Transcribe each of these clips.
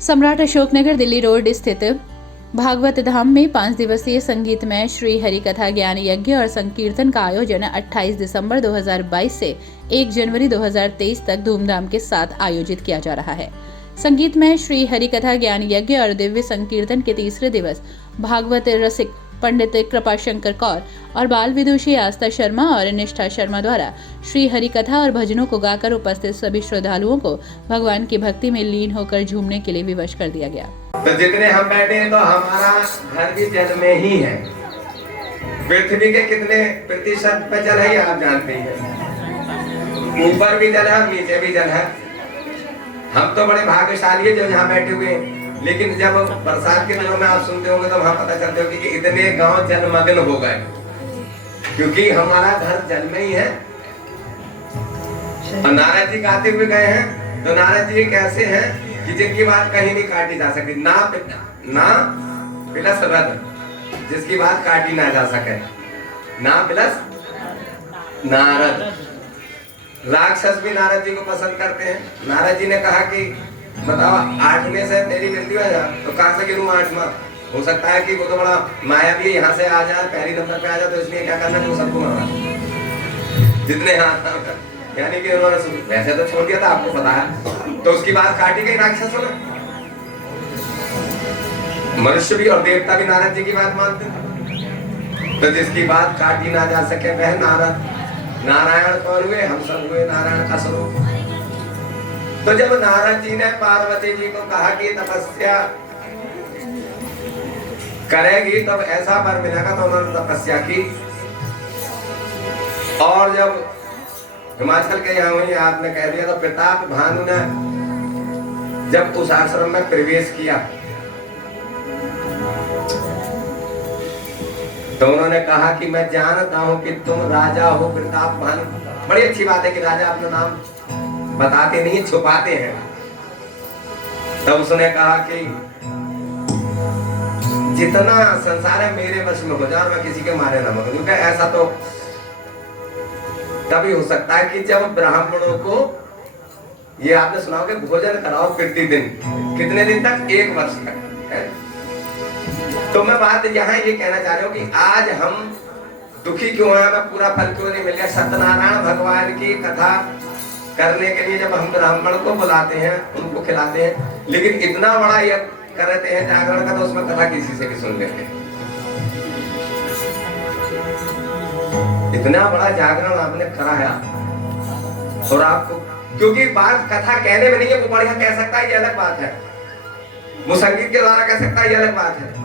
सम्राट अशोकनगर दिल्ली रोड स्थित भागवत धाम में 5 दिवसीय संगीतमय श्री हरि कथा ज्ञान यज्ञ और संकीर्तन का आयोजन 28 दिसंबर 2022 से 1 जनवरी 2023 तक धूमधाम के साथ आयोजित किया जा रहा है। संगीतमय श्री हरि कथा ज्ञान यज्ञ और दिव्य संकीर्तन के तीसरे दिवस भागवत रसिक पंडित कृपाशंकर कौर और बाल विदुषी आस्था शर्मा और निष्ठा शर्मा द्वारा श्री हरि कथा और भजनों को गाकर उपस्थित सभी श्रद्धालुओं को भगवान की भक्ति में लीन होकर झूमने के लिए विवश कर दिया गया। तो जितने हम बैठे हैं तो हमारा घर भी जल में ही है। पृथ्वी के कितने प्रतिशत पे जल है आप जानते हैं। ऊपर भी जल है, नीचे भी जल है। हम तो बड़े भाग्यशाली है जो यहाँ बैठे हुए हैं। लेकिन जब बरसात के दिनों में आप सुनते होंगे तो वहां पता चलते होंगे कि इतने गांव जलमग्न हो गए, क्योंकि हमारा घर जल में ही है। और नारद जी गाते हुए गए हैं, तो नारद जी कैसे हैं कि जिनकी बात कहीं नहीं काटी जा सकती। ना पिलस रद, जिसकी बात काटी ना जा सके। ना पिलस नारद। राक्षस भी नारद जी को पसंद करते हैं। नारद जी ने कहा कि बताओ 8 में से तेरी गिनती है, तो कहां से गिनूं 8वां? हो सकता है कि वो तो बड़ा माया भी यहाँ से आ जाए, पहली नंबर पे आ जाए, तो इसलिए क्या करना जो सबको मारा जितने हाथ, यानी कि उन्होंने वैसे तो छोड़ दिया था, आपको पता है। तो उसकी बात काटी गई राक्षसों ने। मनुष्य भी और देवता भी नारद जी की बात मानते। तो जिसकी बात काटी ना जा सके वह नारद। नारायण कौन हुए? हम सब हुए नारायण का स्वरूप। तो जब नारद जी ने पार्वती जी को कहा कि तपस्या करेगी तब ऐसा वर मिलेगा, तो उन्होंने तपस्या की। और जब हिमाचल के यहाँ हुई आपने कह दिया, तो प्रताप भानु ने जब उस आश्रम में प्रवेश किया तो उन्होंने कहा कि मैं जानता हूं कि तुम राजा हो प्रताप भानु। बड़ी अच्छी बात है कि राजा अपना नाम बताते नहीं, छुपाते हैं। तब उसने कहा कि जितना संसार है मेरे वश में हो जाए और मैं किसी के मारे ना मरूं। क्योंकि ऐसा तो तभी हो सकता है कि जब ब्राह्मणों को, ये आपने सुना होगा, भोजन कराओ प्रतिदिन। कितने दिन तक? 1 वर्ष तक। तो मैं बात यहाँ ये कहना चाह रहा हूँ कि आज हम दुखी क्यों हैं, हमें पूरा फल क्यों नहीं मिल गया। सत्यनारायण भगवान की कथा करने के लिए जब हम ब्राह्मण को बुलाते हैं, उनको खिलाते हैं, लेकिन इतना बड़ा यज्ञ करते हैं जागरण का, तो उसमें कथा किसी से भी सुन लेते हैं। इतना बड़ा जागरण आपने कराया और आपको, क्योंकि बात कथा कहने में नहीं है, वो बढ़िया कह सकता है, ये अलग बात है। वो संगीत के द्वारा कह सकता है, ये अलग बात है।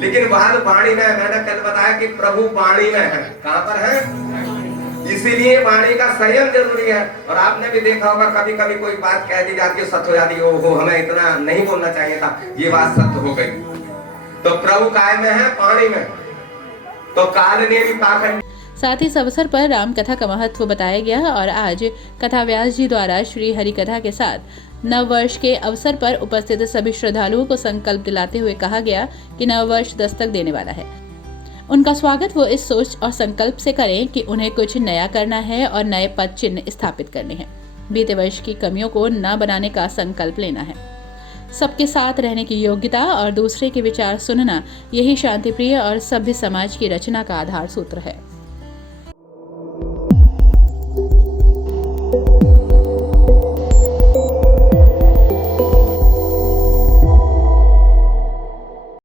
लेकिन बात वाणी में, मैंने कल बताया कि प्रभु वाणी में है। कहां पर है? इसीलिए वाणी का संयम जरूरी है। और आपने भी देखा होगा कभी कभी कोई बात कह दी जाती है, सत्य हो जाती है, ओहो हमें इतना नहीं बोलना चाहिए था, ये बात सत्य हो गई। तो प्रभु काय में है? पानी में। तो काल ने भी पाखंड। साथ ही इस अवसर पर राम कथा का महत्व बताया गया और आज कथा व्यास जी द्वारा श्री हरि कथा के साथ नववर्ष के अवसर पर उपस्थित सभी श्रद्धालुओं को संकल्प दिलाते हुए कहा गया कि नववर्ष दस्तक देने वाला है। उनका स्वागत वो इस सोच और संकल्प से करें कि उन्हें कुछ नया करना है और नए पद चिन्ह स्थापित करने हैं। बीते वर्ष की कमियों को न बनाने का संकल्प लेना है। सबके साथ रहने की योग्यता और दूसरे के विचार सुनना, यही शांतिप्रिय और सभ्य समाज की रचना का आधार सूत्र है।